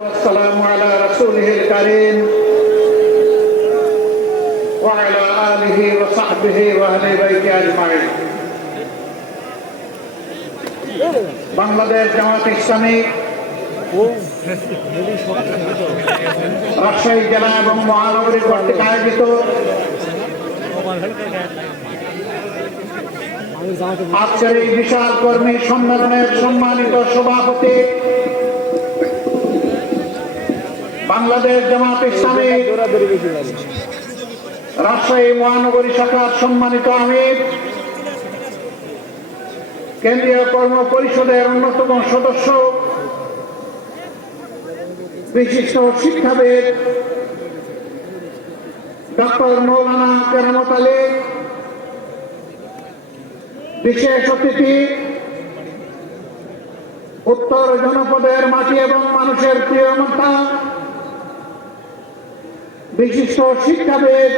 والسلام على رسوله الكريم وعلى آله وصحبه وأهل بيته أجمعين। বাংলাদেশ জামাত ইসলামী রাজশাহী জেলা এবং মহানগরী কর্তৃক আয়োজিত আজকের এই বিশাল কর্মী সম্মেলনের সম্মানিত সভাপতি বাংলাদেশ জামাত ইসলামী রাজশাহী মহানগরী শাখার সম্মানিত আমির, কেন্দ্রীয় কর্ম পরিষদের অন্যতম সদস্য, বিশিষ্ট শিক্ষাবিদ ডক্টর মৌলানা কেরামত আলী, বিশেষ অতিথি উত্তর জনপদের মাটি এবং মানুষের প্রিয় নেতা, বিশিষ্ট শিক্ষাবিদ,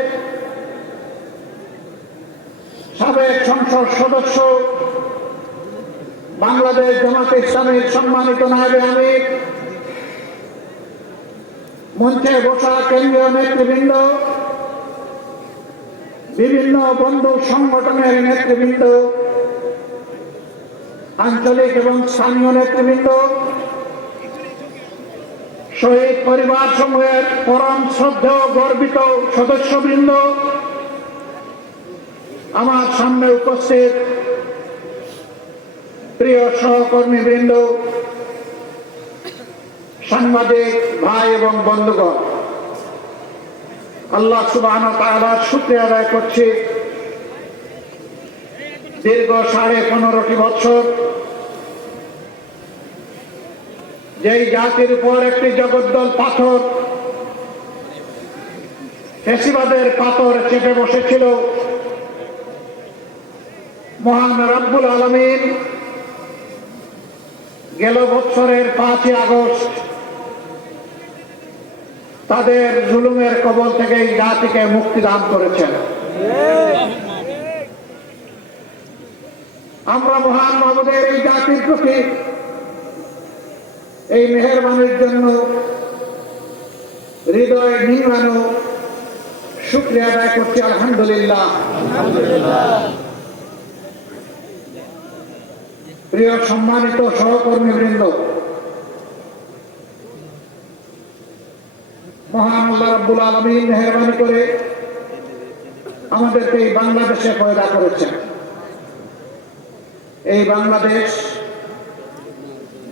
সাবেক সংসদ সদস্য, বাংলাদেশ জামাত ইসলামীর সম্মানিত নায়েবে আমির, মঞ্চে বসা কেন্দ্রীয় নেতৃবৃন্দ, বিভিন্ন বন্ধু সংগঠনের নেতৃবৃন্দ, আঞ্চলিক এবং স্থানীয় নেতৃবৃন্দ, শহীদ পরিবার সমূহের পরম শ্রদ্ধেয় গর্বিত সদস্যবৃন্দ, আমার সামনে উপস্থিত প্রিয় সহকর্মীবৃন্দ, সাংবাদিক ভাই এবং বন্ধুগণ, আল্লাহ সুবহানাহু ওয়া তাআলার শুকরিয়া আদায় করছি। দীর্ঘ 15.5 বছর যেই জাতির উপর একটি জগদ্দল পাথর, ফ্যাসিবাদের পাথর চেপে বসেছিল, মহান রব্বুল আলামিন গেল বছরের 5ই আগস্ট তাদের জুলুমের কবল থেকে এই জাতিকে মুক্তি দান করেছেন। আমরা মহান মাহবুবের এই জাতির প্রতি এই মেহেরবানির জন্য হৃদয় নিংড়ানো শুকরিয়া আদায় করছি। আলহামদুলিল্লাহ। প্রিয় সম্মানিত সহকর্মীবৃন্দ, মহান আল্লাহ রাব্বুল আলামিন মেহেরবানি করে আমাদেরকে এই বাংলাদেশে পয়দা করেছেন। এই বাংলাদেশ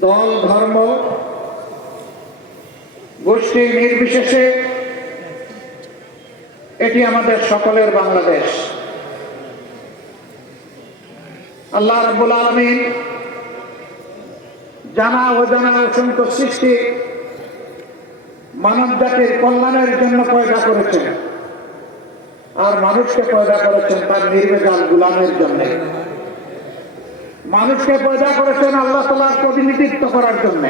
দল, ধর্ম, গোষ্ঠী নির্বিশেষে এটি আমাদের সকলের বাংলাদেশ। আল্লাহ রাব্বুল আলামিন জানা অজানা অসংখ্য সৃষ্টি মানব জাতির কল্যাণের জন্য পয়দা করেছেন, আর মানুষকে পয়দা করেছেন তার নির্ভেজাল গোলামের জন্য। মানুষকে পয়দা করেছেন আল্লাহ তাআলার প্রতিনিধিত্ব করার জন্য।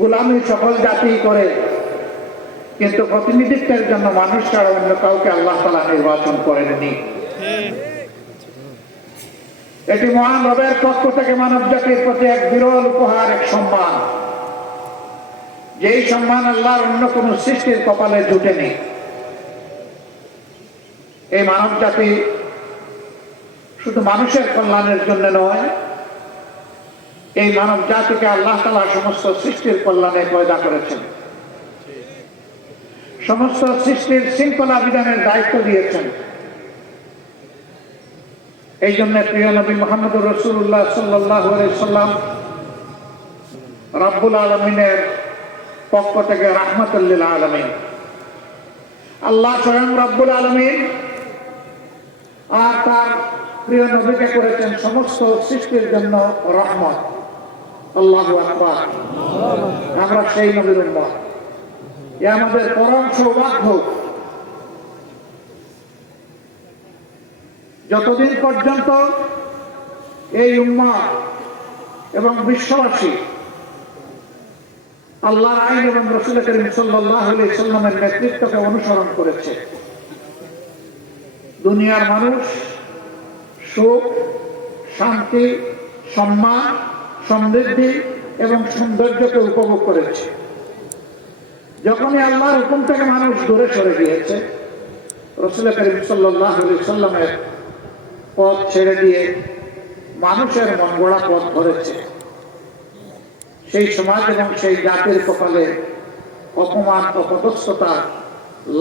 গোলামি সকল জাতি করে, কিন্তু প্রতিনিধিত্বের জন্য মানুষ ছাড়া অন্য কাউকে আল্লাহ তাআলা নির্বাচন করেননি। এটি মহান রবের পক্ষ থেকে মানব জাতির প্রতি এক বিরল উপহার, এক সম্মান, যেই সম্মান আল্লাহর অন্য কোন সৃষ্টির কপালে জুটেনি। এই মানব জাতি শুধু মানুষের কল্যাণের জন্য নয়, এই মানব জাতিকে আল্লাহ তাআলা সমস্ত সৃষ্টির কল্যাণে পয়দা করেছেন, সমস্ত সৃষ্টির শৃঙ্খলা বিধানের দায়িত্ব দিয়েছেন। এই জন্য প্রিয় নবী মুহাম্মদুর রাসূলুল্লাহ সাল্লাল্লাহু আলাইহি সাল্লাম রব্বুল আলামিনের পক্ষ থেকে রাহমাতুল লিল আলামিন, আল্লাহ স্বয়ং রব্বুল আলামিন আর তার প্রিয় নবীকে করেছেন সমস্ত সৃষ্টির জন্য রহমত। আল্লাহু আকবার। আমরা সেই নবীর উম্মত। এ আমাদের পরম সৌভাগ্য। যতদিন পর্যন্ত এই উম্মত এবং বিশ্ববাসী আল্লাহর আইন এবং রাসূল করিম সাল্লাল্লাহু আলাইহি সাল্লামের নেতৃত্বকে অনুসরণ করেছে, দুনিয়ার মানুষ সুখ, শান্তি, সম্মান, সমৃদ্ধি, এবং সৌন্দর্যকে উপভোগ করেছে। যখনই আল্লাহর হুকুম থেকে মানুষ দূরে সরে গিয়েছে, রাসূল করিম সাল্লাল্লাহু আলাইহি সাল্লামের পথ ছেড়ে দিয়ে মানুষের মন গড়া পথ ধরেছে, সেই সমাজ এবং সেই জাতির কপালে অপমান, অপদস্থতা,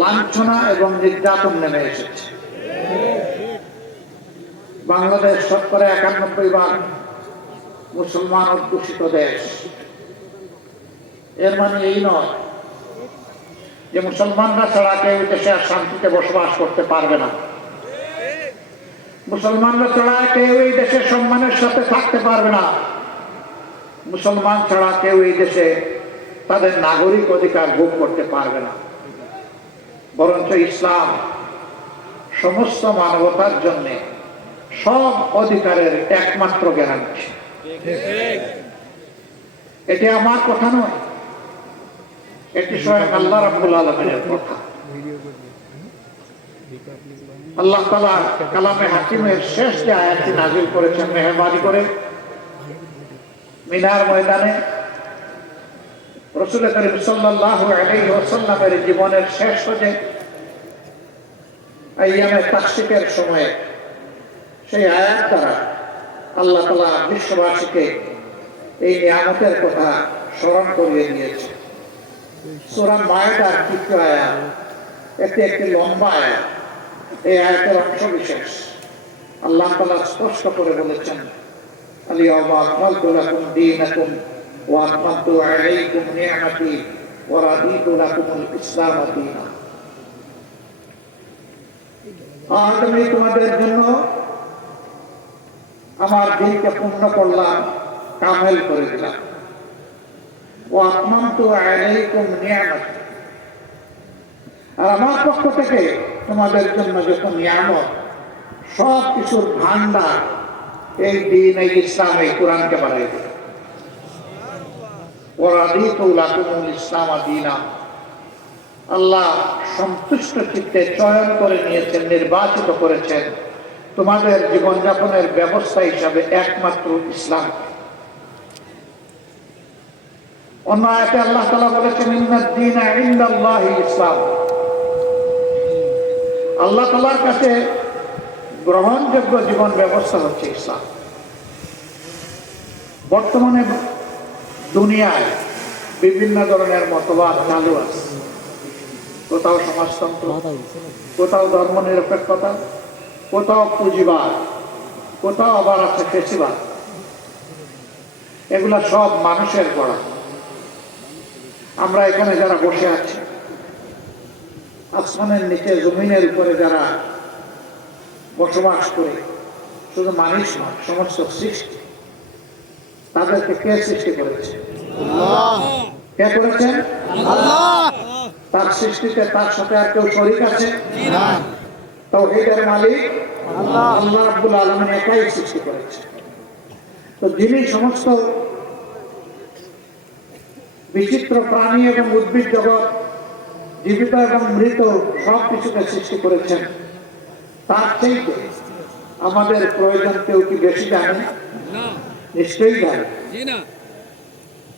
লাঞ্ছনা এবং নির্যাতন নেমে এসেছে। বাংলাদেশ 91% মুসলমান অধ্যুষিত দেশ। এর মানে এই নয় যে মুসলমানরা ছাড়া কেউ দেশে আর শান্তিতে বসবাস করতে পারবে না। মুসলমানরা ছাড়া কেউ এই দেশে সম্মানের সাথে থাকতে পারবে না। মুসলমান ছাড়া কেউ এই দেশে তাদের নাগরিক অধিকার ভোগ করতে পারবে না। বরঞ্চ ইসলাম সমস্ত মানবতার জন্য সব অধিকারের একমাত্র গ্যারান্টি। এটি আমার কথা নয়, এটি স্বয়ং আল্লাহ রাব্বুল আলামিনের কথা। আল্লাহ তাআলা কালামে হাকিমের শেষ যে আয়াতটি নাযিল করেছেন মেহেরবানি করে, মিনার ময়দানে রাসূল করিম সাল্লাল্লাহু আলাইহি ওয়াসাল্লামের জীবনের শেষ যে আইয়ামে তাশরিকের সময়ে সেই আয়াত দ্বারা আল্লাহ তাআলা বিশ্ববাসীকে এই নিয়ামতের কথা স্মরণ করিয়ে দিয়েছে। সূরা মায়েদার ৩য় আয়াত, একটি লম্বা আয়াত। এই আয়াতের অংশ বিশেষ আল্লাহ তাআলা স্পষ্ট করে বলেছেন, আল-ইয়াওমা আকমালতু লাকুম দীনাকুম ওয়া আতমামতু আলাইকুম নি'মাতি ওয়া রাদিতু লাকুমুল ইসলাম দীনা। আজ আমি তোমাদের জন্য আমার দিনকে পূর্ণ করলাম, কামেল করে দিলাম। ওয়া আতমামতু আলাইকুম নি'মাতি, আর আমার পক্ষ থেকে তোমাদের জন্য যত নিয়ামত, সব কিছুর ভান্ডার এই দিন, এই ইসলাম, এই কোরআনকে বাড়াই দিল। ওয়া রাদিতু লাকুমুল ইসলাম দীনা, আল্লাহ সন্তুষ্ট চিত্তে চয়ন করে নিয়েছেন, নির্বাচিত করেছেন তোমাদের জীবনযাপনের ব্যবস্থা হিসাবে একমাত্র ইসলাম। অন্য আয়াতে আল্লাহ তাআলা বলেছেন, ইন্নাদ দীনা ইনদাল্লাহিল ইসলাম, আল্লাহ তাআলার কাছে গ্রহণযোগ্য জীবন ব্যবস্থা হচ্ছে ইসলাম। বর্তমানে দুনিয়ায় বিভিন্ন ধরনের মতবাদ চালু আছে, কোথাও সমাজতন্ত্র, কোথাও ধর্ম নিরপেক্ষতা, কোথাও পুঁজিবাদ, কোথাও আবার আছে ফেসিবাদ। এগুলা সব মানুষের গড়া। আমরা এখানে যারা বসে আছি, আসমানের নিচে জমিনের উপরে যারা বসবাস করে, শুধু মানুষ নয়, সমস্ত সৃষ্টি, তাদেরকে কে সৃষ্টি করেছে? কে করেছেন? আল্লাহ। তার সৃষ্টিতে তার সাথে আর কেউ শরীক আছে? তাওহীদের মালিক আল্লাহ, আল্লাহ রাব্বুল আলামিন একাই সৃষ্টি করেছে। তো যিনি সমস্ত বিচিত্র প্রাণী এবং উদ্ভিদ জগৎ, জীবিত এবং মৃত সব কিছুকে সৃষ্টি করেছেন, তার চাইতে আমাদের প্রয়োজন কেউ কি বেশি জানে? নিশ্চয়ই জানে।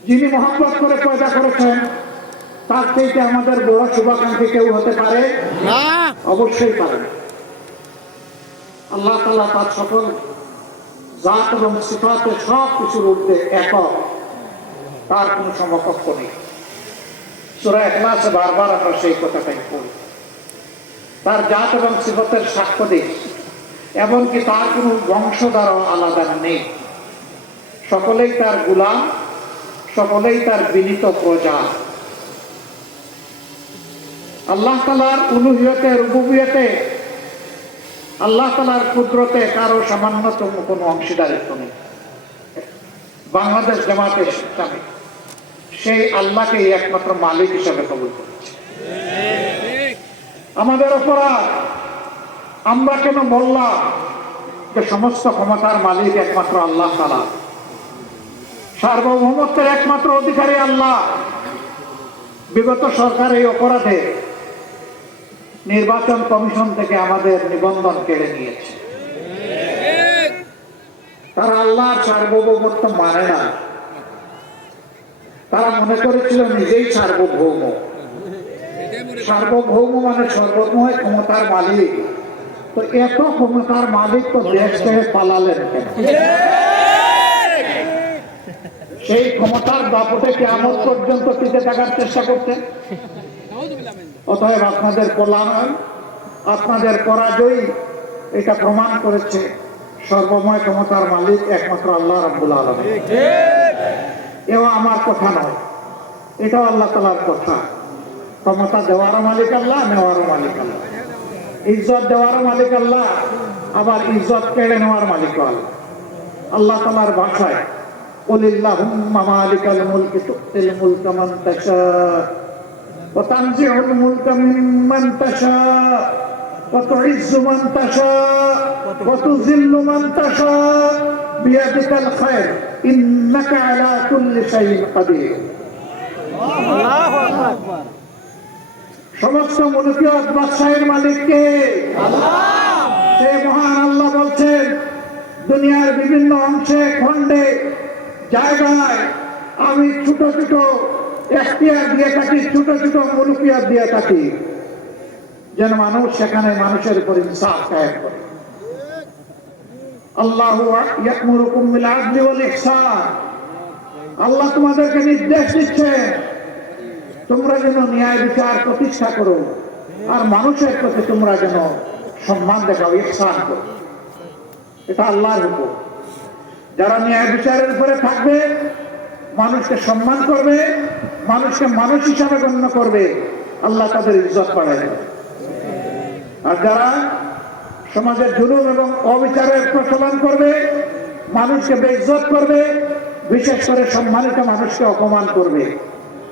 যিনি মহব্বত করে পয়দা করেছেন, তার চাইতে আমাদের বড় শুভাকাঙ্ক্ষী কেউ হতে পারে না? অবশ্যই পারে। আল্লাহ তাআলা তার সকল জাত এবং সিফাতে সব কিছুর ঊর্ধ্বে একক, তার কোনো সমকক্ষ নেই। সূরা ইখলাসে বারবার আমরা সেই কথাটাই পড়ি। তার জাত এবং সিফাতের সাক্ষ্য দিই, এমনকি তার কোনো বংশধরও আলাদা নেই। সকলেই তার গোলাম, সকলেই তার বিনীত প্রজা। আল্লাহ তাআলার উলুহিয়তে, রুবুবিয়তে, আল্লাহ তাআলার কুদরতে কারো সামান্যতম কোনো অংশীদারিত্ব নেই। বাংলাদেশ জামাতে ইসলামী সেই আল্লাহকেই একমাত্র মালিক হিসাবে কবুল করেছে। আমাদের অপরাধ, আমরা কেন বললাম যে সমস্ত ক্ষমতার মালিক একমাত্র আল্লাহ তাআলা, সার্বভৌমত্বের একমাত্র অধিকারী আল্লাহ? বিগত সরকার এই অপরাধে নির্বাচন কমিশন থেকে আমাদের নিবন্ধন কেড়ে নিয়েছে। তারা আল্লাহর সার্বভৌমত্ব মানে না, তারা মনে করেছিল নিজেই সার্বভৌম। সার্বভৌম মানে সর্বময় ক্ষমতার মালিক। তো এত ক্ষমতার মালিক তো দেশ থেকে পালালেন কেন? সেই ক্ষমতার দাপটে কিয়ামত পর্যন্ত টিকে থাকার চেষ্টা করতেন। অতএব আপনাদের কল্যাণ, আপনাদের পরাজয় এটা প্রমাণ করেছে সর্বময় ক্ষমতার মালিক একমাত্র আল্লাহ রাব্বুল আলামিন। এও আমার কথা নয়, এটাও আল্লাহ তাআলার কথা। ক্ষমতা দেওয়ারও মালিক আল্লাহ, নেওয়ারও মালিক আল্লাহ। ইজ্জত দেওয়ারও মালিক আল্লাহ, আবার ইজ্জত কেড়ে নেওয়ার মালিক আল্লাহ। আল্লাহ তাআলার ভাষায় কুলিল্লাহুম্মা মালিকাল মুলকি তুতিল মুলকা মান তাশা ওয়া তানজিউল মুলকা মিম্মান তাশা ওয়া তুইজ্জু মান তাশা ওয়া তুযিল্লু মান তাশা বিয়াদিকাল খায়র ইন্নাকা আলা কুল্লি শাইইন কাদির। আল্লাহু আকবার। সমস্ত মুলকিয়ত বাদশাহের মালিক কে? আল্লাহ। সে মহান আল্লাহ বলছেন, দুনিয়ার বিভিন্ন অংশে খণ্ডে জায়গায় আমি ছোট ছোট এখতিয়ার দিয়ে থাকি, ছোট ছোট মুলকিয়ত দিয়ে থাকি, যেন মানুষ সেখানে মানুষের উপর ইনসাফ কায়েম করে। আল্লাহু ইয়া'মুরুকুম বিল আদলি ওয়াল ইহসান। আল্লাহ তোমাদেরকে নির্দেশ দিচ্ছেন তোমরা যেন ন্যায় বিচার প্রতিষ্ঠা করো, আর মানুষের প্রতি তোমরা যেন সম্মান দেখাও, ইহসান করো। এটা আল্লাহর হুকুম। যারা ন্যায় বিচারের উপরে থাকবে, মানুষকে সম্মান করবে, মানুষকে মানুষ হিসাবে গণ্য করবে, আল্লাহ তাদের ইজ্জত বাড়ায় দেবে। আর যারা সমাজের জুলুম এবং অবিচারের প্রচলন করবে, মানুষকে বেইজ্জত করবে, বিশেষ করে সম্মানিত মানুষকে অপমান করবে,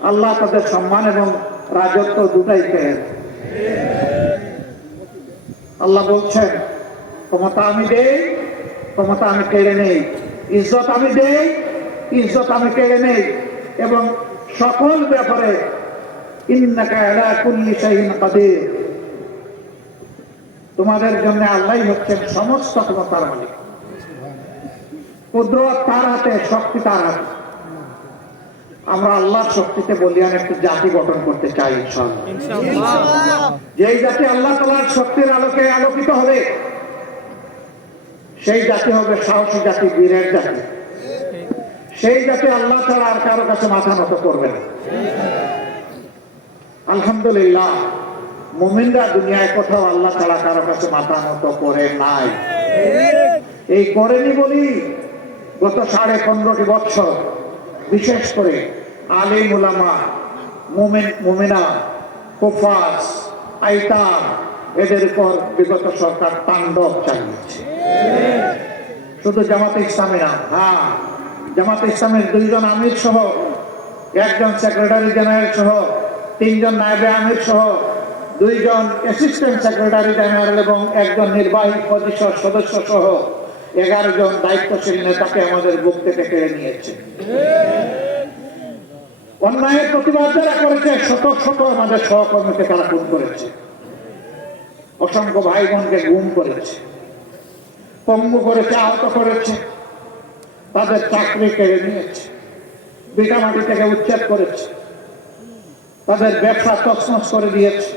আল্লাহ তাদের সম্মান এবং রাজত্ব দুটাই কেড়ে। আল্লাহ বলছেন, ক্ষমতা আমি দেই, ক্ষমতা আমি কেড়ে নেই, ইজ্জত আমি দেই, ইজ্জত আমি কেড়ে নেই, এবং সকল ব্যাপারে ইন্নাকা আলা কুল্লি শাইইন কাদির। তোমাদের জন্য আল্লাহই হচ্ছেন সমস্ত ক্ষমতার মালিক। কুদরত তার হাতে, শক্তি তার হাতে। আমরা আল্লাহর শক্তিতে বলিয়ান একটি জাতি গঠন করতে চাই ইনশাআল্লাহ। যেই জাতি আল্লাহ তাআলার শক্তির আলোকে আলোকিত হবে, সেই জাতি হবে সাহসী জাতি, বীরের জাতি। সেই জাতি আল্লাহ ছাড়া আর কারো কাছে মাথা নত করবে না। আলহামদুলিল্লাহ, মুমিনরা দুনিয়ায় কোথাও আল্লাহ ছাড়া কারো কাছে মাথা নত করে নাই। এই করেনি বলি গত 15.5 বছর বিশেষ করে আলিম উলামা, মুমিন মুমিনা, কুফাস, আইতাম, এদের উপর বিগত সরকার তাণ্ডব চালিয়েছে। শুধু জামাতে ইসলামী না, হ্যাঁ, জামাতে ইসলামের 2 জন আমির সহ, 1 জন সেক্রেটারি জেনারেল সহ, 3 জন নায়েবে আমির সহ, 2 জন অ্যাসিস্ট্যান্ট সেক্রেটারি জেনারেল এবং 1 জন নির্বাহী পরিষদ সদস্য সহ 11 জন দায়িত্বশীল নেতাকে আমাদের বুক থেকে কেড়ে নিয়েছে। অন্যায়ের প্রতিবাদ যারা করেছে, শত শত আমাদের সহকর্মীকে তারা খুন করেছে, অসংখ্য ভাই বোনকে গুম করেছে, পঙ্গু করেছে, আহত করেছে, তাদের চাকরি কেড়ে নিয়েছে, ভিটামাটি থেকে উচ্ছেদ করেছে, তাদের ব্যবসা তছনছ করে দিয়েছে,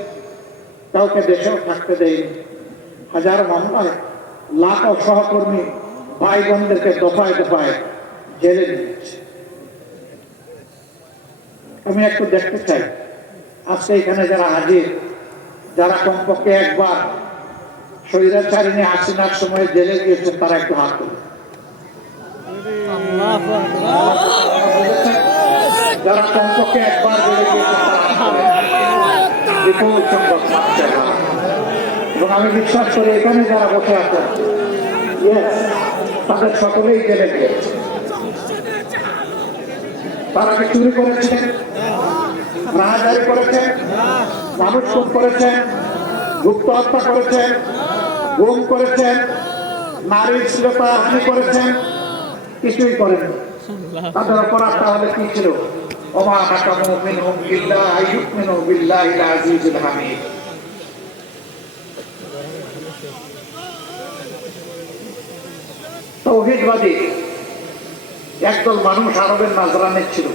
কাউকে দেশেও থাকতে দেয়নি। হাজার মামলায় লাখো সহকর্মী ভাই বোনদেরকে দফায় দফায় জেলে দিয়েছে। আমি একটু দেখতে চাই আজকে এখানে যারা হাজির, যারা কমপক্ষে একবার স্বৈরাচারিণী হাসিনার সময় জেলে গিয়েছেন, তারা একটু হাত তুলে। যারা কমপক্ষে একবার জেলে গিয়েছেন তারা হাত তুলে। বিপুল সংখ্যক বাচ্চারা, এবং আমি বিশ্বাস করি এখানে যারা বসে আছেন তাদের সকলেই জেলে গিয়েছে। তারা কি চুরি করেছেন, রাহাজারি করেছেন, মানুষ খুন করেছেন, গুপ্ত হত্যা করেছেন, গুম করেছেন, নারীর শ্লীলতা হানি করেছেন? কিছুই করেন। তাদের অপরাধ তাহলে কি ছিল? ওমা হাকামু মিনহুম ইল্লা আইয়ুমিনু বিল্লাহিল আজিজিল হামিদ। তাওহীদবাদী একদল মানুষ আরবের নাজরানের ছিল,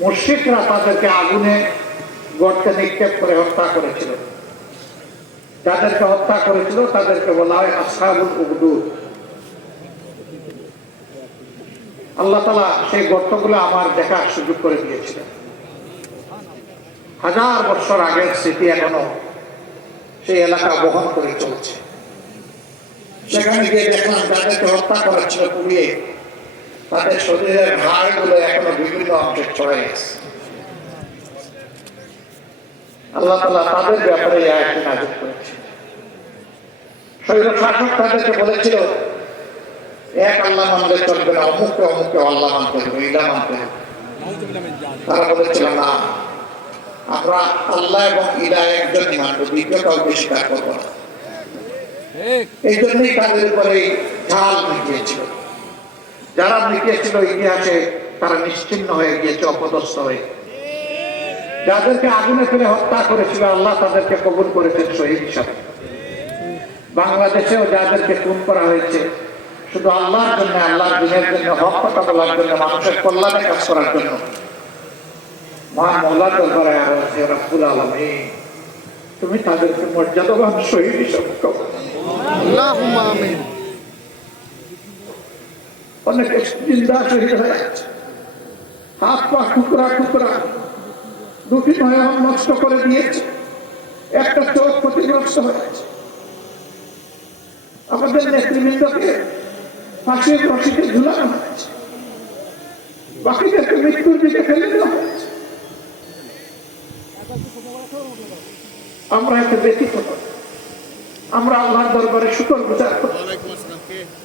মুশরিকরা তাদেরকে আগুনে গর্তে নিক্ষেপ করে হত্যা করেছিল। যাদেরকে হত্যা করেছিল তাদেরকে বলা হয় আসহাবুল উখদুদ। আল্লাহ তাআলা সেই গর্তগুলো আমার দেখার সুযোগ করে দিয়েছিলেন। 1000 বছর আগের স্মৃতি এখনো সেই এলাকা বহন করে চলছে। সেখানে গিয়ে দেখলাম যাদেরকে হত্যা করা ছিল পুড়িয়ে তাদের শরীরের হাড়গুলো এখনো বিভিন্ন অংশে ছড়াই আছে। আল্লাহ তাআলা তাদের ব্যাপারে এই আয়াতটি নাযিল করেছে। স্বৈরশাসক তাদেরকে বলেছিল এক আল্লাহ মানলে চলবে না, অমুককে অমুককে আল্লাহ মানতে হবে, ইলা মানতে হবে। তারা বলেছিল না, আমরা আল্লাহ এবং ইলা একজনই মানব, দ্বিতীয় কাউকে স্বীকার করবো না। এই জন্যই তাদের উপরে ঝাল মিটিয়েছিল। যারা মিটিয়েছিল ইতিহাসে তারা নিশ্চিহ্ন হয়ে গিয়েছে, অপদস্থ হয়ে। যাদেরকে আগুনে ফেলে হত্যা করেছিল আল্লাহ তাদেরকে কবুল করেছেন শহীদ হিসাবে। বাংলাদেশেও যাদেরকে খুন করা হয়েছে শুধু আল্লাহর জন্য, আল্লাহর দিনের জন্য, হক কথা বলার জন্য, মানুষের কল্যাণে কাজ করার জন্য, মহান মওলার দরবারে আরজ হে রব্বুল আলামিন তুমি তাদেরকে মর্যাদাবান শহীদ হিসাবে কবুল করো। আল্লাহুম্মা আমিন। অনেকে জিন্দা শহীদ হয়ে আছে, হাত পা টুকরা টুকরা, দুটি নয়ন নষ্ট করে দিয়েছে, একটা চোখ ক্ষতিগ্রস্ত হয়েছে। আমাদের নেতৃবৃন্দকে ফাঁসির রশিতে ঝুলানো হয়েছে, বাকিদেরকে মৃত্যুর দিকে ফেলে দেওয়া হয়েছে। আমরা এতে ব্যতীত নই। আমরা আল্লাহর দরবারে শুকর গুজার করি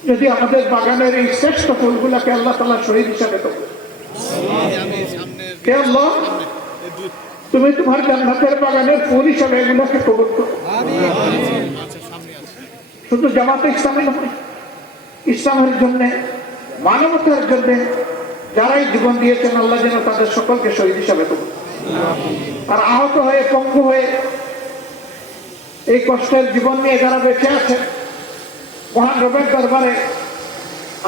যদি আমাদের বাগানের এই শ্রেষ্ঠ ফুলগুলাকে আল্লাহ তাআলা শহীদ হিসাবে কবুল করেন। হে আল্লাহ, তুমি তোমার জান্নাতের বাগানের ফুল হিসাবে এগুলোকে কবুল করো। শুধু জামাতে ইসলামী নয়, ইসলামের জন্য, মানবতার জন্য যারাই জীবন দিয়েছেন আল্লাহ যেন তাদের সকলকে শহীদ হিসাবে কবুল করেন। আর আহত হয়ে, পঙ্গু হয়ে এই কষ্টের জীবন নিয়ে যারা বেঁচে আছেন, মহান রবের দরবারে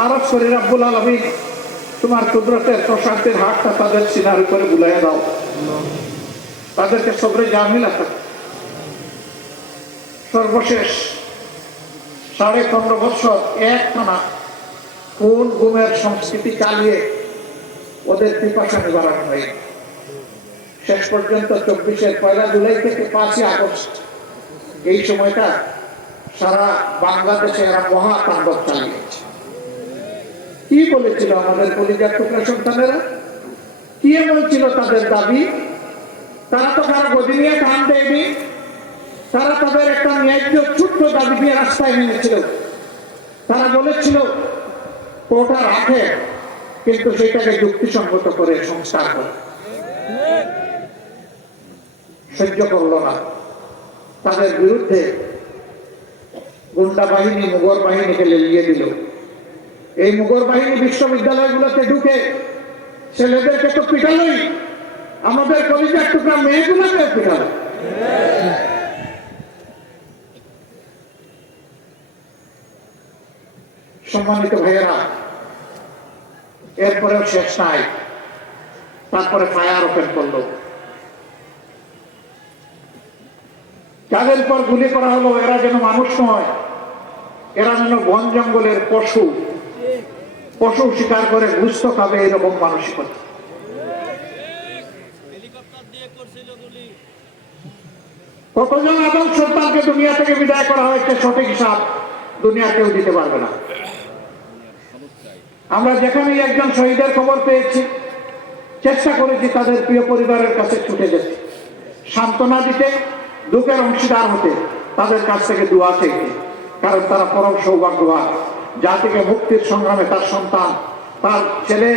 আরজ করি রব্বুল আলামিন তোমার কুদরতের প্রশান্তির হাতটা তাদের সিনার উপরে বুলাইয়া দাও, তাদেরকে সবরে জামিলা থাকে। সর্বশেষ 15.5 বছর একটানা খুন গুমের সংস্কৃতি চালিয়ে ওদের পিপাসা নিবারণ হয়। শেষ পর্যন্ত 24-এর 1 জুলাই থেকে 5 আগস্ট এই সময়টা সারা বাংলাদেশে এরা মহাতাণ্ডব চালিয়েছে। কি বলেছিল আমাদের কলিজার টুকরা সন্তানেরা? কি এমন ছিল তাদের দাবি? তারা তো কারো গদি নিয়ে কান দেয়নি, তারা তাদের একটা ন্যায্য ছোট্ট দাবি দিয়ে রাস্তায় নেমেছিল। তারা বলেছিল কোটা রাখে, কিন্তু সেটাকে যুক্তিসঙ্গত করে সংস্কার করে। সহ্য করল না, তাদের বিরুদ্ধে গুন্ডা বাহিনী, মুগর বাহিনীকে লেলিয়ে দিল। এই মুগর বাহিনী বিশ্ববিদ্যালয়গুলোতে ঢুকে ছেলেদেরকে তো পিটালই, আমাদের কলিজার টুকরা মেয়েগুলোকে পিটাল। সম্মানিত ভাইয়েরা, এরপরেও শেষ নাই, তারপরে ফায়ার ওপেন করলো। যাদের পর গুলি করা হলো এরা যেন মানুষ নয়, এরা যেন বন জঙ্গলের পশু, পশু শিকার করে গুস্ত খাবে, এরকম মানসিকতা। কতজন আদম সন্তানকে দুনিয়া থেকে বিদায় করা হয়েছে সঠিক হিসাব দুনিয়া কেউ দিতে পারবে না। আমরা যেখানেই একজন শহীদের খবর পেয়েছি চেষ্টা করেছি তাদের প্রিয় পরিবারের কাছে ছুটে যেতে, সান্ত্বনা দিতে, দুঃখের অংশীদার হতে, তাদের কাছ থেকে দোয়া চাইতে। কারণ তারা পরম সৌভাগ্যবান, জাতিকে মুক্তির সংগ্রামে তার সন্তান, তার ছেলে,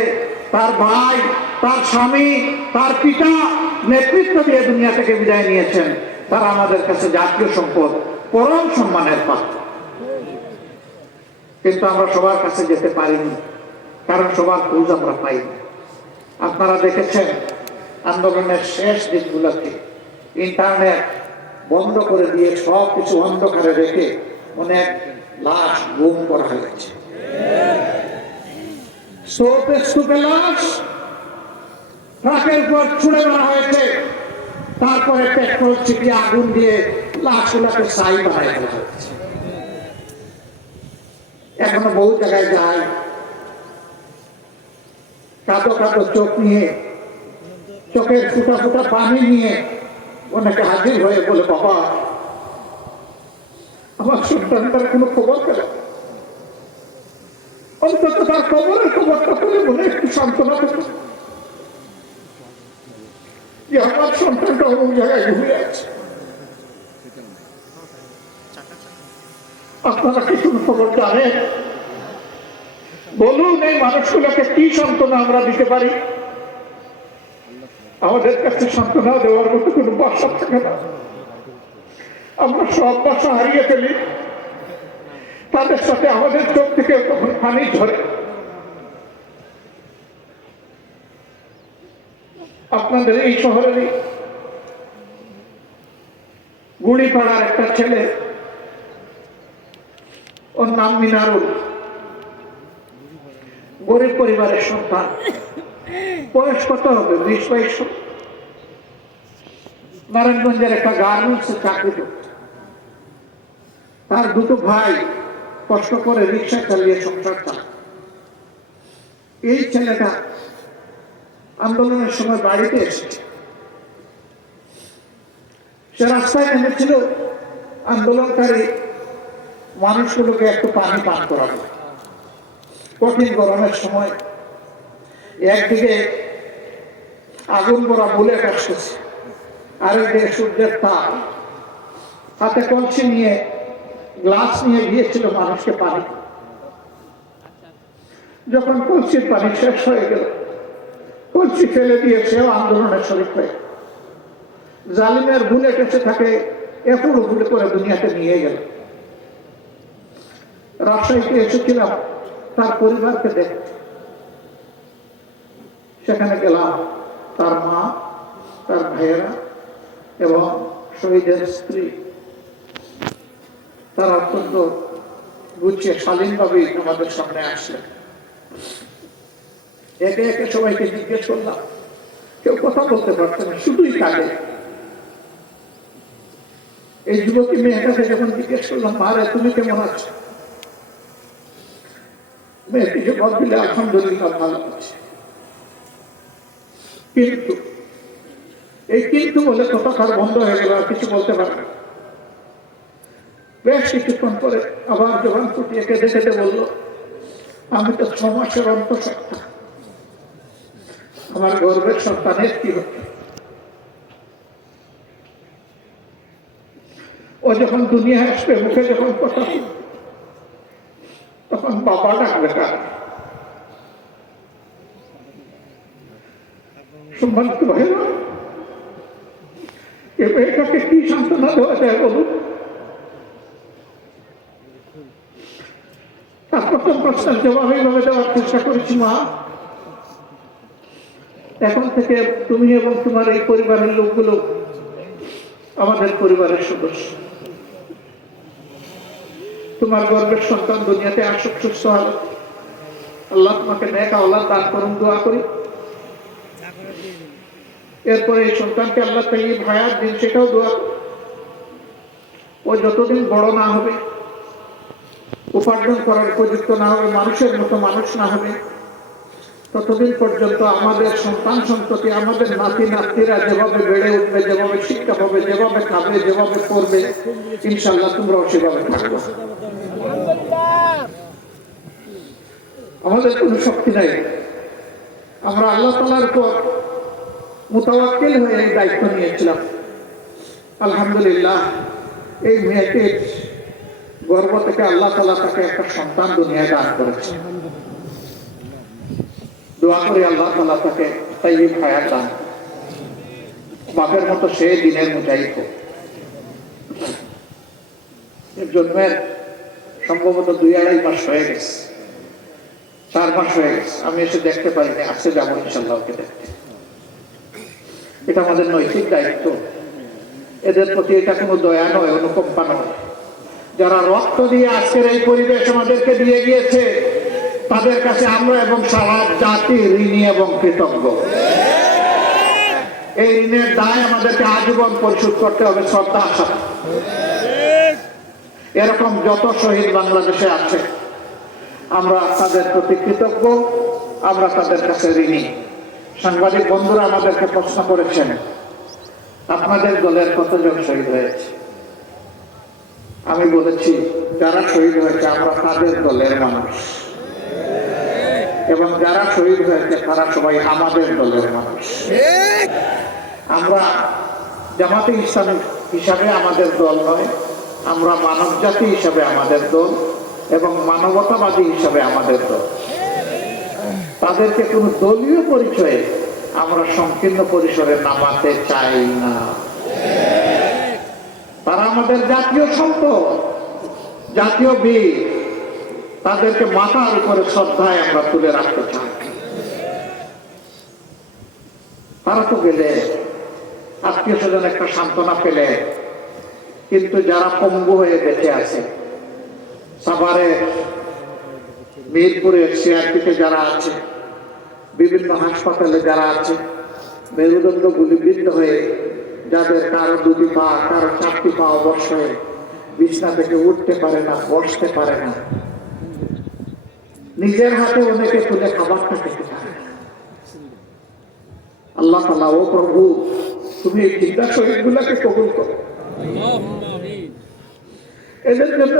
তার ভাই, তার স্বামী, তার পিতা নেতৃত্ব দিয়ে দুনিয়া থেকে বিদায় নিয়েছেন। তারা আমাদের কাছে জাতীয় সম্পদ, পরম সম্মানের পাত্র। কিন্তু আমরা সবার কাছে যেতে পারিনি, কারণ সবার খোঁজ আমরা পাইনি। আপনারা দেখেছেন আন্দোলনের শেষ দিনগুলোতে ইন্টারনেট বন্ধ করে দিয়ে সব কিছু অন্ধকারে রেখে অনেক লাশ গুম করা হয়েছে। স্তূপে স্তূপে লাশ, ট্রাকের পর ছুড়ে মারা হয়েছে, তারপরে পেট্রোল ছিটিয়ে আগুন দিয়ে লাশগুলোকে ছাই বানাই ফেলা হয়েছে। এখনো বহু জায়গায় যায়, কাঁদো কাঁদো চোখ নিয়ে, চোখের ফুটা ফুটা পানি নিয়ে অনেকে হাজির হয়ে বলে, বাবা আমার সন্তানটার কোনো খবর পেল, অন্তত তার খবরের খবরটা পেলে মনে একটু সান্ত্বনা পেত যে আমার সন্তানটা অন্য জায়গায় ঘুরে আছে। আপনারা কি কোনো খবর জানেন? বলুন এই মানুষগুলোকে কি সান্ত্বনা আমরা দিতে পারি? আমাদের কাছে সান্ত্বনা দেওয়ার মতো কোনো ভাষা থাকে না। আমরা সব ভাষা হারিয়ে ফেলি, তাদের সাথে আমাদের চোখ থেকে তখন পানি ঝরে। আপনাদের এই শহরেরই গুড়িপাড়ার একটা ছেলে, ওর নাম মিনারুল, গরিব পরিবারের সন্তান, বয়স কত হবে, 20-22। নারায়ণগঞ্জের একটা গার্মেন্টসে চাকরি করত। তার দুটো ভাই কষ্ট করে রিক্সা চালিয়ে সংসার চালায়। এই ছেলেটা আন্দোলনের সময় বাড়িতে এসেছে, সে রাস্তায় নেমেছিল আন্দোলনকারী মানুষগুলোকে একটু পানি পান করাবে। কঠিন গরমের সময় একদিকে আগুন পোড়া বুলেট আসতেছে, আরেকদিকে সূর্যের তাপ, হাতে কলসি নিয়ে গ্লাস নিয়ে গিয়েছিল মানুষকে পানি। যখন কলসির পানি শেষ হয়ে গেল, কলসি ফেলে দিয়ে সেও আন্দোলনের শরীর হয়ে জালিমের বুলেট এসে থাকে এপুড়ো বুলে করে দুনিয়াতে নিয়ে গেল। রাজশাহীতে এসেছিলাম তার পরিবারকে দেখতে, সেখানে গেলাম। তার মা, তার ভাইয়েরা এবং শহীদের স্ত্রী, তারা অত্যন্ত গুছিয়ে শালীনভাবেই আমাদের সামনে আসলেন। একে একে সবাইকে জিজ্ঞেস করলাম, কেউ কথা বলতে পারছে না, শুধুই কাঁদে। এই যুবতী মেয়েটাকে যখন জিজ্ঞেস করলাম, মারে তুমি কেমন আছো, মেয়েটি জবাব দিলে, আলহামদুলিল্লাহ ভালো আছে। কিন্তু এই কিন্তু বলে কথা তার বন্ধ হয়ে গেল, আর কিছু বলতে পারে না। বেশ কিছুক্ষণ পরে আবার জবান ফুটিয়ে কেঁদে কেঁদে বলল, আমি তো 6 মাসের অন্তঃসত্ত্বা, আমার গর্বের সন্তানের কি হতো। ও যখন দুনিয়া আসবে, মুখে যখন কথা তখন বাবা ডাকবে কার। সম্মানিত ভাইরা, এটাকে কি সান্ত্বনা দেওয়া যায় বলুন? তার প্রথম প্রশ্নের জবাব এইভাবে দেওয়ার চেষ্টা করেছি, মা এখন থেকে তুমি এবং তোমার এই পরিবারের লোকগুলো আমাদের পরিবারের সদস্য। তোমার গর্বের সন্তান দুনিয়াতে আসুক সুস্থ হবে, আল্লাহ তোমাকে নেক আওলাদ দান করুন, দোয়া করি। এরপরে এই সন্তানকে আল্লাহ তাইয়্যিব হায়াত দিন, সেটাও দোয়া করি। ও যতদিন বড় না হবে, উপার্জন করার উপযুক্ত না হবে, মানুষের মতো মানুষ না হবে, ততদিন পর্যন্ত আমাদের সন্তান সন্ততি, আমাদের নাতি নাতনিরা যেভাবে বেড়ে উঠবে, যেভাবে শিক্ষা পাবে, যেভাবে খাবে, যেভাবে পড়বে, ইনশাআল্লাহ তোমরাও সেভাবে থাকবে। আমাদের কোনো শক্তি নাই, আমরা আল্লাহ তাআলার উপর মুতাওয়াক্কিল হয়ে এই দায়িত্ব নিয়েছিলাম। আলহামদুলিল্লাহ, এই মেয়েকে গর্ভ থেকে আল্লাহ তাআলা তাকে একটা সন্তান দুনিয়ায় দান করেছে। দোয়া করি আল্লাহ তাআলা তাকে তাইয়্যিব হায়াত দান, বাপের মতো সে দিনের মুজাহিদ হোক। এর জন্মের সম্ভবত 2-2.5 মাস হয়ে গেছে, 4 মাস হয়ে গেছে। আমি এসে দেখতে পারিনি, আজকে যাবো ইনশাআল্লাহ ওকে দেখতে। এটা আমাদের নৈতিক দায়িত্ব। এদের প্রতি এটা কোনো দয়া নয়, অনুকম্পা নয়। যারা রক্ত দিয়ে আজকের এই পরিবেশ আমাদেরকে দিয়ে গিয়েছে, তাদের কাছে আমরা এবং সারা জাতি ঋণী এবং কৃতজ্ঞ। এই ঋণের দায় আমাদেরকে আজীবন পরিশোধ করতে হবে শ্রদ্ধার সাথে। এরকম যত শহীদ বাংলাদেশে আছে আমরা তাদের প্রতি কৃতজ্ঞ, আমরা তাদের কাছে ঋণী। সাংবাদিক বন্ধুরা আমাদেরকে প্রশ্ন করেছেন, আপনাদের দলের কতজন শহীদ হয়েছে? আমি বলেছি, যারা শহীদ হয়েছে আমরা তাদের দলের মানুষ, এবং যারা শহীদ হয়েছে তারা সবাই আমাদের দলের মানুষ। আমরা জামাতে ইসলামী হিসাবে আমাদের দল নয়, আমরা মানব জাতি হিসাবে আমাদের দল এবং মানবতাবাদী হিসাবে আমাদের দল। তাদেরকে কোনো দলীয় পরিচয়ে আমরা সংকীর্ণ পরিসরে নামাতে চাই না। তারা আমাদের জাতীয় সম্পদ, জাতীয় বীর। তাদেরকে মাথার উপরে শ্রদ্ধায় আমরা তুলে রাখতে চাই। তারা তো গেলে আত্মীয় স্বজন একটা সান্ত্বনা পেলে, কিন্তু যারা পঙ্গু হয়ে বেঁচে আছে, সাভারে, মিরপুরে, সিআরপিতে যারা আছে, বিভিন্ন হাসপাতালে যারা আছে, মেরুদণ্ড গুলিবিদ্ধ হয়ে, যাদের কারো দুটি পা, কারো চারটি পা অবশ হয়ে বিছনা থেকে উঠতে পারে না, বসতে পারে না, নিজের হাতে অনেকে তুলে খাবারটা খেতে পারে না। আল্লাহ তাআলা, ও প্রভু, তুমি এই জিন্দা শহীদগুলোকে কবুল করো, এদের জন্য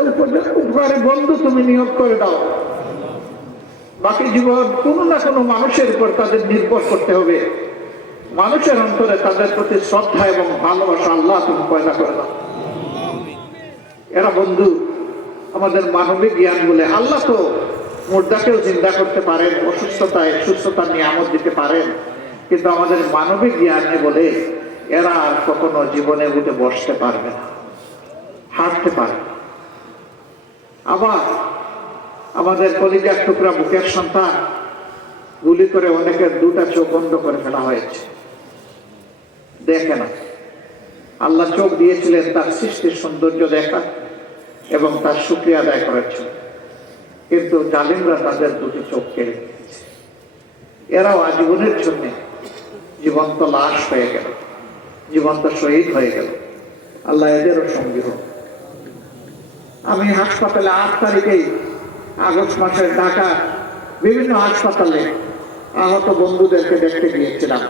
উপকারী বন্ধু তুমি নিয়োগ করে দাও। বাকি জীবন কোনো না কোনো মানুষের উপর তাদের নির্ভর করতে হবে। মানুষের অন্তরে তাদের প্রতি শ্রদ্ধা এবং ভালোবাসা আল্লাহ তুমি পয়দা করে দাও। এরা বন্ধু আমাদের মানবিক জ্ঞান বলে। আল্লাহ তো মুর্দাকেও জিন্দা করতে পারেন, অসুস্থতায় সুস্থতার নিয়ামত দিতে পারেন, কিন্তু আমাদের মানবিক জ্ঞানে বলে এরা আর কখনো জীবনে উঠে বসতে পারবে না, হাঁটতে পারবে। আবার আমাদের কলিজার টুকরা বুকের সন্তান গুলি করে অনেকের দুটা চোখ বন্ধ করে ফেলা হয়েছে। দেখে না, আল্লাহ চোখ দিয়েছিলেন তার সৃষ্টির সৌন্দর্য দেখা এবং তার শুকরিয়া আদায় করেছে, কিন্তু জালিমরা তাদের দুটি চোখ কেড়ে নিয়েছে। এরাও আজীবনের জন্য জীবন্ত লাশ হয়ে গেল, জীবন্ত শহীদ হয়ে গেল। আল্লাহ এদেরও সঙ্গী হোক। আমি হাসপাতালে 8 তারিখেই আগস্ট মাসের ঢাকা বিভিন্ন হাসপাতালে আহত বন্ধুদেরকে দেখতে গিয়েছিলাম।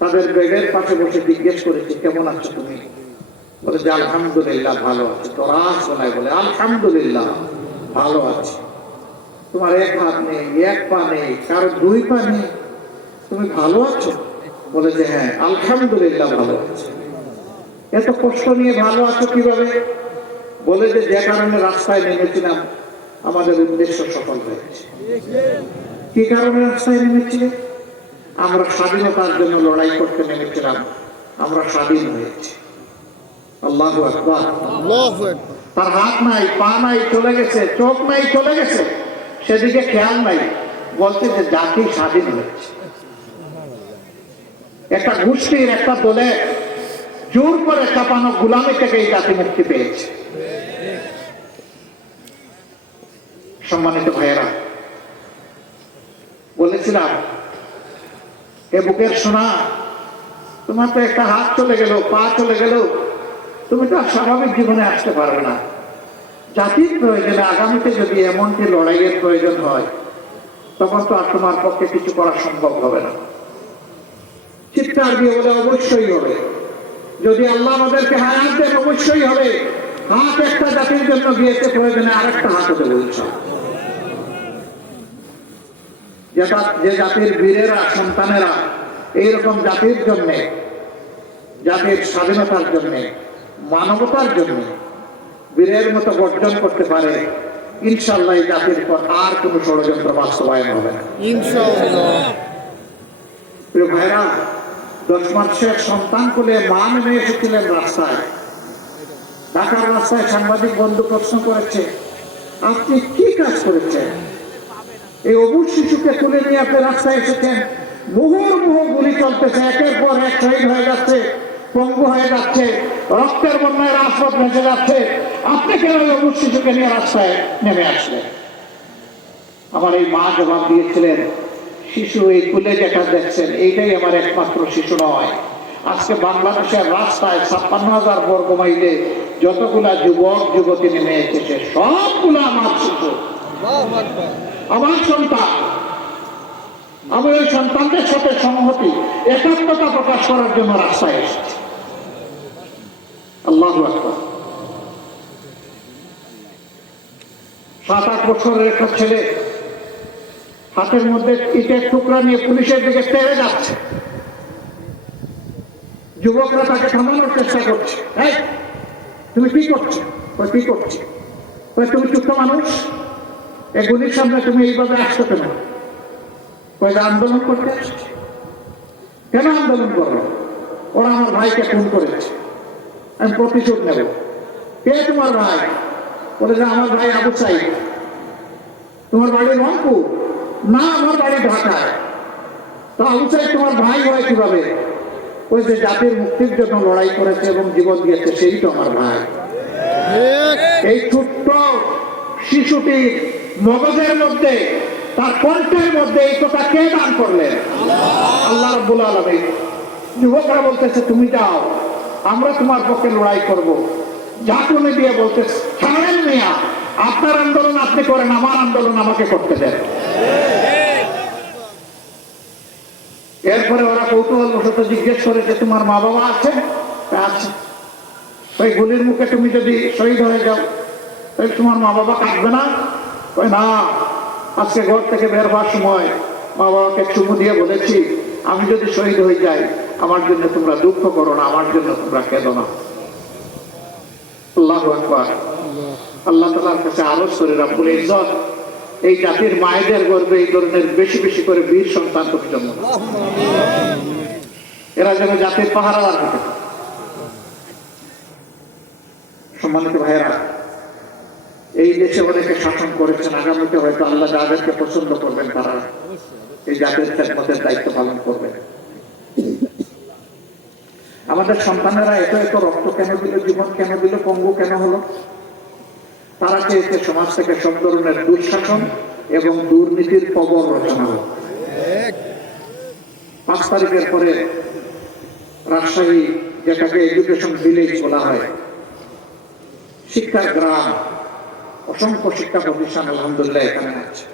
তাদের বেডের পাশে বসে জিজ্ঞেস করেছি, কেমন আছো তুমি? বলে যে আলহামদুলিল্লাহ ভালো আছে। তো রাস বলায় বলে আলহামদুলিল্লাহ ভালো আছে। তোমার এক হাত নেই, এক পা নেই, কারো 2 পা নেই, তুমি ভালো আছো? বলে যে হ্যাঁ আলহামদুলিল্লাহ ভালো আছে। এত কষ্ট নিয়ে ভালো আছো কিভাবে? বলে যে যে কারণে রাস্তায় নেমেছিলাম আমাদের উদ্দেশ্য সফল হয়েছে। কি কারণে রাস্তায় নেমেছি? আমরা স্বাধীনতার জন্য লড়াই করতে নেমেছিলাম, আমরা স্বাধীন হয়েছি। আল্লাহু আকবার। তার হাত নাই, পা নাই, চলে গেছে, চোখ নাই, চলে গেছে, সেদিকে খেয়াল নাই, বলতে যে জাতি স্বাধীন হয়েছে। একটা গোষ্ঠীর, একটা দলে জোর করে চাপানো গোলামি থেকে এই জাতি মুক্তি পেয়েছে। সম্মানিত ভাইয়েরা, বলেছিলাম এ বুকের সোনা, তোমার তো একটা হাত চলে গেল, পা চলে গেল, তুমি তো আর স্বাভাবিক জীবনে আসতে পারবে না। জাতির প্রয়োজনে আগামীতে যদি এমনটি লড়াইয়ের প্রয়োজন হয়, তখন তো আর তোমার পক্ষে কিছু করা সম্ভব হবে না। চিৎকার দিয়ে বলে অবশ্যই হবে। যদি আল্লাহ আমাদেরকে হায়াত দেন অবশ্যই হবে। হাত একটা জাতির জন্য দিয়েছে, প্রয়োজনে আরেকটা হাত হতে বলছে। যে জাতির বীরেরা, সন্তানেরা এইরকম জাতির জন্য, জাতির স্বাধীনতার জন্য, মানবতার জন্য বীরের মতো গর্জন করতে পারে, ইনশাআল্লাহ এই জাতির পর আর কোন ষড়যন্ত্র বাস্তবায়ন হবে না, ইনশাআল্লাহ। প্রিয় ভাইরা, 10 মাসের সন্তান কোলে মা নেমে এসেছিলেন রাস্তায়। ঢাকার রাস্তায় সাংবাদিক বন্ধু প্রশ্ন করেছে, আপনি কি কাজ করেছেন? এই অবুঝ শিশুকে তুলে নিয়ে আপনি রাস্তায় এসেছেন, মুহুর্মুহু গুলি চলতেছে, একের পর এক শহীদ হয়ে যাচ্ছে, পঙ্গু হয়ে যাচ্ছে, রক্তের বন্যায় রাজপথ ভেসে যাচ্ছে, আপনি কেন ওই অবুঝ শিশুকে নিয়ে রাস্তায় নেমে আসলেন? আমার এই মা জবাব দিয়েছিলেন, শিশু এই কুলে যেটা দেখছেন এইটাই আমার একমাত্র শিশু নয়। আজকে বাংলাদেশের রাস্তায় 56,000 বর্গ মাইলে যতগুলা যুবক যুবতী নেমে এসেছে সবগুলো আমার শিশু, আমার সন্তান। আমি ওই সন্তানদের সাথে সংহতি একাত্মতা প্রকাশ করার জন্য রাস্তায় এসেছি। আল্লাহু আকবার। 7-8 বছরের একটা ছেলে হাতের মধ্যে ইটের টুকরা নিয়ে পুলিশের দিকে তেড়ে যাচ্ছে। যুবকরা তাকে থামানোর চেষ্টা করছে। এই তুমি কি করছো? কি করছো? তুমি চুপ মানুষ, এগুলির সামনে তুমি এইভাবে আসছো কেন? আন্দোলন করতে আসছে। কেন আন্দোলন করো? ওরা আমার ভাইকে খুন করেছে, আমি প্রতিশোধ নেব। কে তোমার ভাই? বলে যে আমার ভাই আবু সাইদ। তোমার বাড়ি রংপুর? না, আমার বাড়ি ঢাকায়। তো আবু সাইদ তোমার ভাই হয় কিভাবে? ওই যে জাতির মুক্তির জন্য লড়াই করেছে এবং জীবন দিয়েছে, সেই তো আমার ভাই। এই ছোট্ট শিশুটির মগজের মধ্যে, তার কণ্ঠের মধ্যে এই কথা কে দান করলেন? আল্লাহ রাব্বুল আলামিন। যুবকরা বলতেছে তুমি যাও, আমরা তোমার পক্ষে লড়াই করব। জাতুনি দিয়ে বলতেছে ছাড়েন মিয়া, আপনার আন্দোলন আপনি করেন, আমার আন্দোলন আমাকে করতে দেন। এরপরে ওরা কৌতূহল বশত জিজ্ঞেস করে যে তোমার মা বাবা আছে? আছে। ওই গুলির মুখে তুমি যদি শহীদ হয়ে যাও তাহলে তোমার মা বাবা কাঁদবে না? না, আজকে ঘর থেকে বের হওয়ার সময় মা বাবাকে চুমু দিয়ে বলেছি আমি যদি শহীদ হয়ে যাই আমার জন্য তোমরা দুঃখ করো না, আমার জন্য তোমরা কেঁদো না। আল্লাহু আকবার। আল্লাহ তাআলার কাছে আরজ করে রব্বুল ইজ্জত এই জাতির মায়েদের গর্ভে এই ধরনের বেশি বেশি করে বীর সন্তান জন্ম, এরা যেন জাতির পাহারাদার হতে। সম্মানিত ভাইয়েরা, এই দেশে অনেকে শাসন করেছেন, আগামীতে হয়তো আল্লাহ যাদেরকে পছন্দ করবেন তারা এই জাতির খেদমতের দায়িত্ব পালন করবেন। আমাদের সন্তানেরা এত এত রক্ত কেন দিল, জীবন কেন দিল, পঙ্গু কেন হলো? তারা চেয়েছে সমাজ থেকে সব ধরনের দুঃশাসন এবং দুর্নীতির কবর রচনা হোক। 5 তারিখের পরে রাজশাহী, যেটাকে এডুকেশন ভিলেজ বলা হয়, শিক্ষার গ্রাম, অসংখ্য শিক্ষা প্রতিষ্ঠান আলহামদুলিল্লাহ এখানে আছে।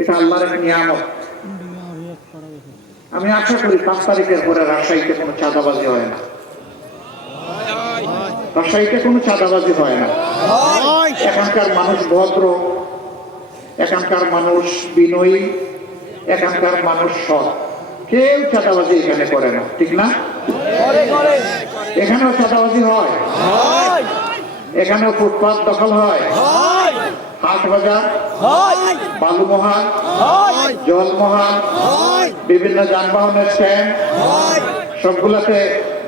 এটা আল্লাহর এক নিয়ামত। আমি আশা করি 5 তারিখের পরে রাজশাহীতে কোনো চাঁদাবাজি হয় না। রাজশাহীতে কোনো চাঁদাবাজি হয় না। এখানকার মানুষ ভদ্র, এখানকার মানুষ বিনয়ী, এখানকার মানুষ সৎ। কেউ চাঁদাবাজি এখানে করে না, ঠিক না? এখানেও চাঁদাবাজি হয়, এখানেও ফুটপাত দখল হয়, হাট বাজার, বালুমহাল, জলমহাল, বিভিন্ন যানবাহনের স্ট্যান্ড, সবগুলাতে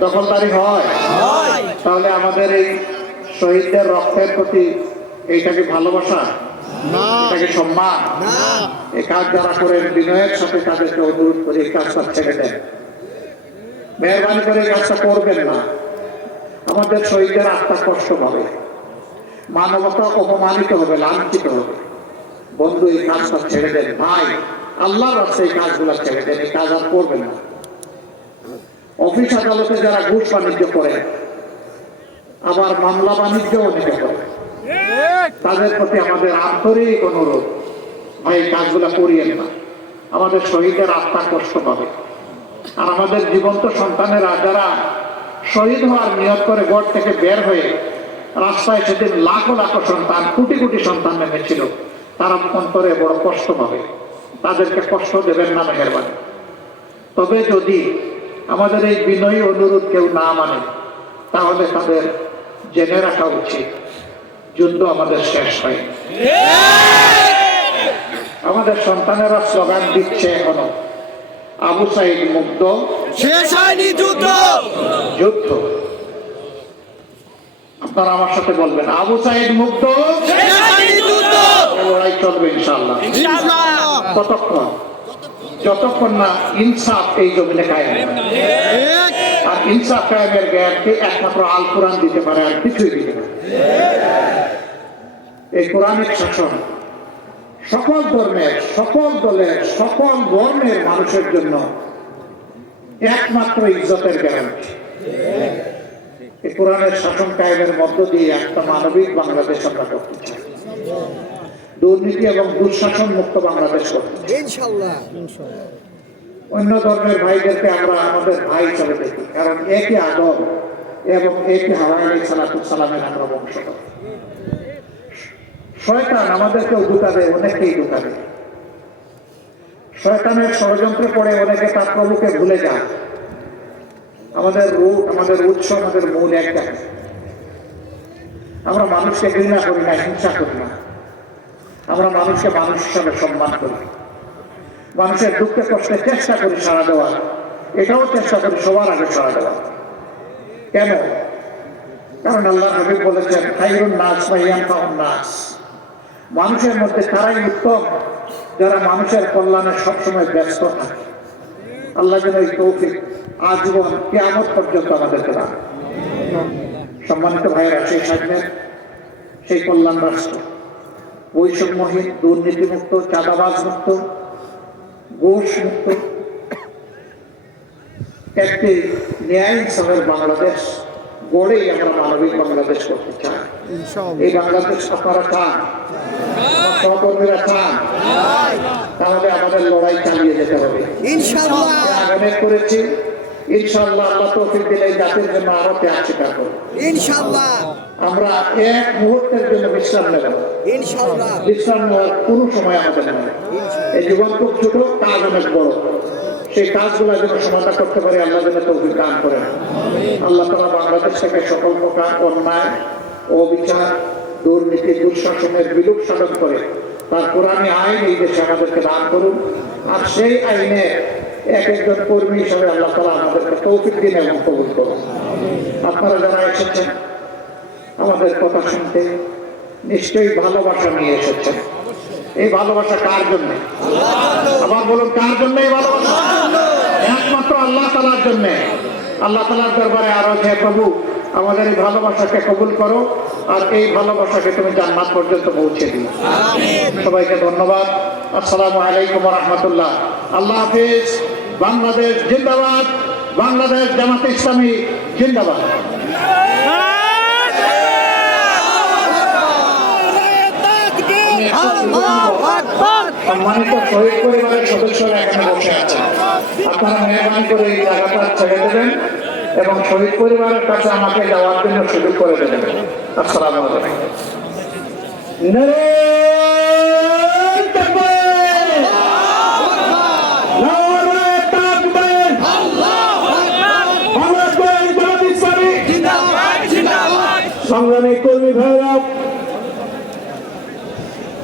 দখলদারি হয়। তাহলে আমাদের এই শহীদদের রক্তের প্রতি এইটাকে ভালোবাসা, এটাকে সম্মান? এই কাজ যারা করেন বিনয়ের সাথে তাদেরকে অনুরোধ করে এই কাজটা ছেড়ে দেন, মেহরবানি করে এই কাজটা করবেন না। আমাদের শহীদদের আত্মা কষ্ট পাবে, মানবতা অপমানিত হবে, লাঞ্ছিত হবে। বন্ধু, এই কাজটা ছেড়ে দেন ভাই, আল্লাহর রাস্তায় এই কাজগুলো ছেড়ে দেন, এই কাজ আর করবেন না। অফিস আদালতে যারা ঘুষ বাণিজ্য করে, আবার মামলা বাণিজ্য অনেকে করে, তাদের প্রতি আমাদের আন্তরিক অনুরোধ, ভাই এই কাজগুলো করিয়েন না। আমাদের শহীদের আত্মা কষ্ট পাবে। আর আমাদের জীবন্ত সন্তানেরা যারা শহীদ হওয়ার নিয়ত করে ঘর থেকে বের হয়ে রাস্তায় সেদিন লাখো লাখো সন্তান, কোটি কোটি সন্তান নেমেছিল, তারা অন্তরে বড় কষ্ট পাবে। তাদেরকে কষ্ট দেবেন না মেহেরবানি। তবে যদি আমাদের এই বিনয়ী অনুরোধ কেউ না মানে, তাহলে তাদের জেনে রাখা উচিত যুদ্ধ আমাদের শেষ হয়। আমাদের সন্তানেরা স্লোগান দিচ্ছে এখনো, আবু সাইদ মুক্ত, শেষ হয়নি যুদ্ধ। যুদ্ধ আপনারা আমার সাথে বলবেন, আবু সাইদ মুক্ত, শেষ হয়নি যুদ্ধ। লড়াই চলবে ইনশাআল্লাহ। ততক্ষণ যতক্ষণ না ইনসাফ এই জমিনে কায়েম। আর ইনসাফ কায়েমের গ্যারান্টি একমাত্র আল কোরআন দিতে পারে, আর কিছুই দিতে পারে। এই কোরআনের শাসন সকল ধর্মের, সকল দলের, সকল বর্ণের মানুষের জন্য একমাত্র ইজ্জতের গ্যারান্টি। এই কোরআনের শাসন কায়েমের মধ্য দিয়ে একটা মানবিক বাংলাদেশ আমরা করতে চাই, দুর্নীতি এবং দুঃশাসন মুক্ত বাংলাদেশ করতে চাই। ইনশাআল্লাহ। অন্য ধর্মের ভাইদেরকে আমরা আমাদের ভাই হিসাবে দেখি, কারণ একই আদম এবং একই হাওয়া আলাইহিস সালামের আমরা বংশধর। শয়তান আমাদেরকে ধোঁকা দেয়, অনেকেই ধোঁকা দেয়। শয়তানের ষড়যন্ত্রে পড়ে অনেকে তার প্রভুকে ভুলে যায়। আমাদের রূট, আমাদের উৎস, আমাদের মূল একটা। আমরা মানুষকে ঘৃণা করি না, হিংসা করি না। আমরা মানুষকে মানুষ হিসাবে সম্মান করি। মানুষের দুঃখে কষ্টে চেষ্টা করি সাড়া দেওয়ার, এটাও চেষ্টা করি সবার আগে সাড়া দেওয়ার। কেন? কারণ আল্লাহ হাবিব বলেছেন, খায়রুন নাস ইয়ানফাউন নাস, মানুষের মধ্যে তারাই উত্তম যারা মানুষের কল্যাণে সবসময় ব্যস্ত থাকে। আল্লাহ যেন এই তৌফিক আজীবন কিয়ামত পর্যন্ত আমাদেরকে দান। সম্মানিত ভাইয়েরা, সেই স্বাধীনের সেই কল্যাণ রাষ্ট্র বৈষম্যহীন, দুর্নীতিমুক্ত, চাঁদাবাজ মুক্ত, ঘুষ মুক্ত একটি ন্যায় ইনসাফের বাংলাদেশ গড়েই আমরা মানবিক বাংলাদেশ করতে চাই। এই বাংলাদেশ আপনারা চান, সহকর্মীরা চান, তাহলে আমাদের লড়াই চালিয়ে যেতে হবে। ইনশাআল্লাহ অনেক করেছি, ইনশাআল্লাহ আল্লাহ তৌফিক দিলে এই জাতির জন্য আরো ত্যাগ স্বীকার করব। ইনশাআল্লাহ আমরা এক মুহূর্তের জন্য বিশ্রাম নেব না। ইনশাআল্লাহ বিশ্রাম নেওয়ার কোনো সময় আমাদের নেই। এই জীবন খুব ছোট, কাজ অনেক বড়। সেই কাজগুলো যেন সমাধা করতে পারি, আল্লাহ যেন তৌফিক দান করেন। আল্লাহ তাআলা বাংলাদেশ থেকে সকল প্রকার অন্যায়, অবিচার, দুর্নীতি, দুঃশাসনের বিলোপ সাধন করে তার কোরআনী আইন এই দেশে আমাদেরকে দান করুন। আর সেই আইনে এক একজন কর্মী হিসাবে আল্লাহ তাআলা আমাদেরকে তৌফিক দিন এবং কবুল করুন। আপনারা যারা এসেছেন আমাদের কথা শুনতে, নিশ্চয়ই ভালোবাসা নিয়ে এসেছেন। এই ভালোবাসা কার জন্য? আবার বলুন, কার জন্য এই ভালোবাসা? একমাত্র আল্লাহ তাআলার জন্য। আল্লাহ তাআলার দরবারে আরো যে, প্রভু আমাদের এই ভালোবাসাকে কবুল করো, আর এই ভালোবাসাকে তুমি জান্নাত পর্যন্ত পৌঁছে দিও। সবাইকে ধন্যবাদ। আসসালামু আলাইকুম ওয়া রাহমাতুল্লাহ। আল্লাহ হাফেজ। বাংলাদেশ জিন্দাবাদ। বাংলাদেশ জামাত ইসলামী জিন্দাবাদ। সম্মানিত শহীদ পরিবারের সদস্যরা এখানে বসে আছেন, আপনারা মেহরবানি করে এই জায়গাটা ছেড়ে দেবেন এবং শহীদ পরিবারের কাছে আমাকে যাওয়ার জন্য সুযোগ করে দেবেন। আসসালামু আলাইকুম। সংগ্রামী কর্মী ভাইরা,